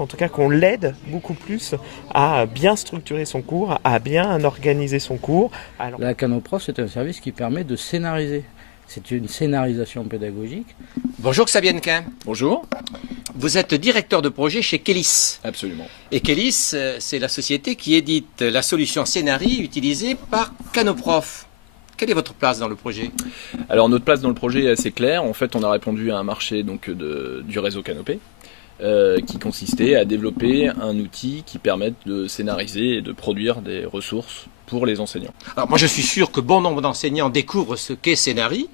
En tout cas, qu'on l'aide beaucoup plus à bien structurer son cours, à bien organiser son cours. Alors, la Canoprof, c'est un service qui permet de scénariser. C'est une scénarisation pédagogique. Bonjour Xavier Hennequin. Bonjour. Vous êtes directeur de projet chez Kelis. Absolument. Et Kelis, c'est la société qui édite la solution Scénari utilisée par Canoprof. Quelle est votre place dans le projet? Alors notre place dans le projet est assez claire. En fait, on a répondu à un marché du réseau Canopé qui consistait à développer un outil qui permette de scénariser et de produire des ressources pour les enseignants. Alors moi je suis sûr que bon nombre d'enseignants découvrent ce qu'est Scénari.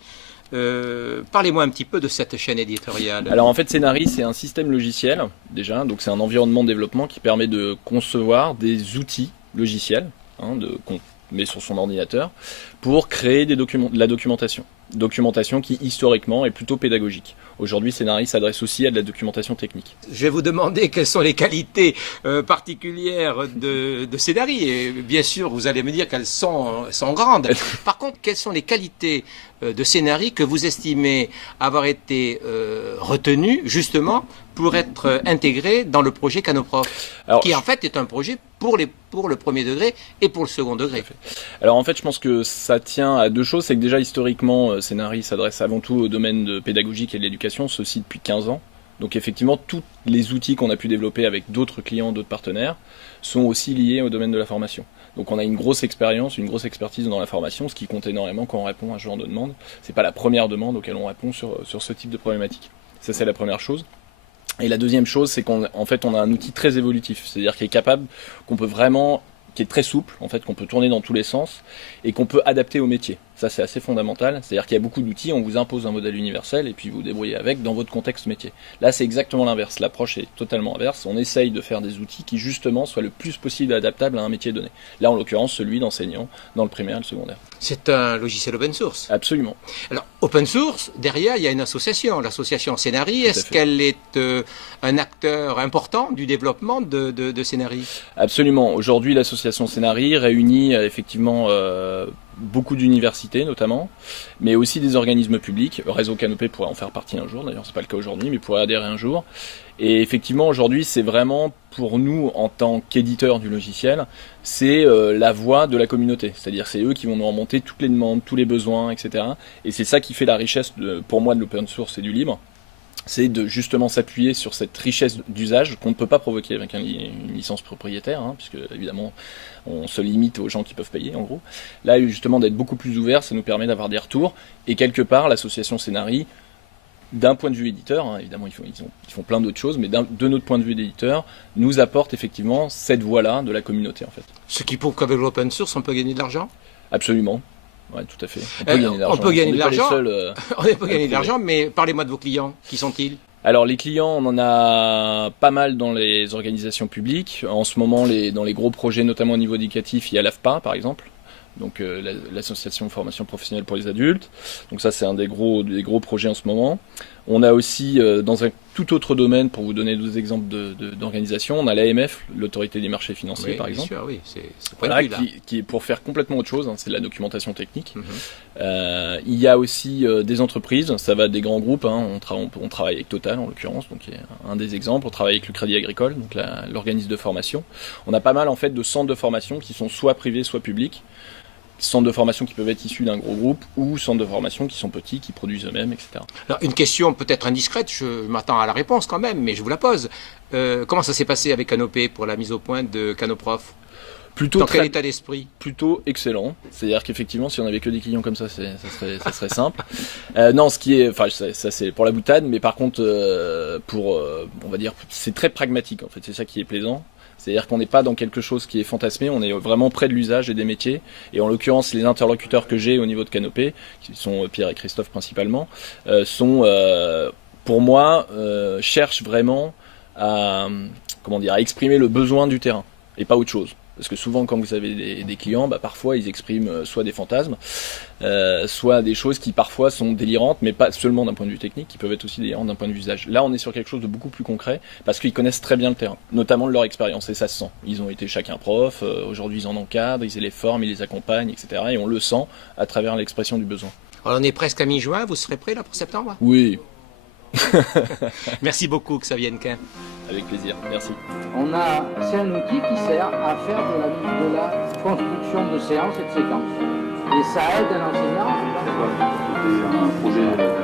Parlez-moi un petit peu de cette chaîne éditoriale. Alors en fait Scénari c'est un système logiciel déjà, donc c'est un environnement de développement qui permet de concevoir des outils logiciels qu'on met sur son ordinateur pour créer de la documentation qui historiquement est plutôt pédagogique. Aujourd'hui, Scénari s'adresse aussi à de la documentation technique. Je vais vous demander quelles sont les qualités particulières de Scénari. Et bien sûr, vous allez me dire qu'elles sont grandes. Par contre, quelles sont les qualités de Scénari que vous estimez avoir été retenues justement pour être intégrées dans le projet Canoprof, qui en fait est un projet pour le premier degré et pour le second degré. Alors en fait, je pense que ça tient à deux choses. C'est que déjà historiquement, Scénari s'adresse avant tout au domaine pédagogique et de l'éducation, ceci depuis 15 ans. Donc effectivement, tous les outils qu'on a pu développer avec d'autres clients, d'autres partenaires, sont aussi liés au domaine de la formation. Donc on a une grosse expérience, une grosse expertise dans la formation, ce qui compte énormément quand on répond à ce genre de demande. C'est pas la première demande auquel on répond sur ce type de problématique. Ça, c'est la première chose. Et la deuxième chose, c'est qu'en fait, on a un outil très évolutif, c'est-à-dire qui est capable, qui est très souple, en fait, qu'on peut tourner dans tous les sens et qu'on peut adapter au métier. Ça, c'est assez fondamental. C'est-à-dire qu'il y a beaucoup d'outils, on vous impose un modèle universel et puis vous vous débrouillez avec dans votre contexte métier. Là, c'est exactement l'inverse. L'approche est totalement inverse. On essaye de faire des outils qui, justement, soient le plus possible adaptables à un métier donné. Là, en l'occurrence, celui d'enseignant dans le primaire et le secondaire. C'est un logiciel open source. Absolument. Alors, open source, derrière, il y a une association, l'association Scénari. Est-ce qu'elle est un acteur important du développement de Scénari? Absolument. Aujourd'hui, l'association Scénari réunit effectivement beaucoup d'universités notamment, mais aussi des organismes publics. Le réseau Canopé pourrait en faire partie un jour, d'ailleurs c'est pas le cas aujourd'hui, mais pourrait adhérer un jour. Et effectivement aujourd'hui c'est vraiment pour nous en tant qu'éditeurs du logiciel, c'est la voix de la communauté, c'est-à-dire c'est eux qui vont nous remonter toutes les demandes, tous les besoins, etc. Et c'est ça qui fait la richesse pour moi de l'open source et du libre. C'est de justement s'appuyer sur cette richesse d'usage qu'on ne peut pas provoquer avec une licence propriétaire, puisque évidemment on se limite aux gens qui peuvent payer en gros. Là justement d'être beaucoup plus ouvert, ça nous permet d'avoir des retours, et quelque part l'association Scénari, d'un point de vue éditeur, évidemment ils font plein d'autres choses, mais de notre point de vue d'éditeur, nous apporte effectivement cette voie-là de la communauté en fait. Ce qui prouve qu'avec l'open source on peut gagner de l'argent? Absolument. Oui, tout à fait. On peut gagner de l'argent. On peut gagner gagner de l'argent, mais parlez-moi de vos clients. Qui sont-ils? Alors les clients, on en a pas mal dans les organisations publiques. En ce moment, dans les gros projets, notamment au niveau éducatif, il y a l'AFPA par exemple. Donc l'association de formation professionnelle pour les adultes. Donc ça c'est un des gros projets en ce moment. On a aussi dans un tout autre domaine, pour vous donner d'autres exemples d'organisation, on a l'AMF, l'autorité des marchés financiers par exemple. Bien sûr, oui, c'est voilà, qui est pour faire complètement autre chose, c'est de la documentation technique. Il y a aussi des entreprises, ça va des grands groupes, on travaille avec Total en l'occurrence, donc un des exemples, on travaille avec le Crédit Agricole, donc l'organisme de formation. On a pas mal en fait de centres de formation qui sont soit privés, soit publics. Centres de formation qui peuvent être issus d'un gros groupe ou centres de formation qui sont petits, qui produisent eux-mêmes, etc. Alors, une question peut-être indiscrète, je m'attends à la réponse quand même, mais je vous la pose. Comment ça s'est passé avec Canopé pour la mise au point de Canoprof? Dans quel état d'esprit? Plutôt excellent. C'est-à-dire qu'effectivement, si on avait que des clients comme ça, ça serait simple. Non, ça c'est pour la boutade, mais par contre, on va dire, c'est très pragmatique en fait. C'est ça qui est plaisant. C'est-à-dire qu'on n'est pas dans quelque chose qui est fantasmé, on est vraiment près de l'usage et des métiers. Et en l'occurrence, les interlocuteurs que j'ai au niveau de Canopé, qui sont Pierre et Christophe principalement, pour moi, cherchent vraiment à exprimer le besoin du terrain et pas autre chose. Parce que souvent, quand vous avez des clients, parfois ils expriment soit des fantasmes, soit des choses qui parfois sont délirantes, mais pas seulement d'un point de vue technique, qui peuvent être aussi délirantes d'un point de vue usage. Là, on est sur quelque chose de beaucoup plus concret, parce qu'ils connaissent très bien le terrain, notamment de leur expérience, et ça se sent. Ils ont été chacun prof, aujourd'hui ils en encadrent, ils les forment, ils les accompagnent, etc. Et on le sent à travers l'expression du besoin. Alors on est presque à mi-juin, vous serez prêt là pour septembre? Oui. Merci beaucoup, Xavier Hennequin. Avec plaisir, merci. C'est un outil qui sert à faire de la construction de séances et de séquences. Et ça aide un enseignant. C'était un projet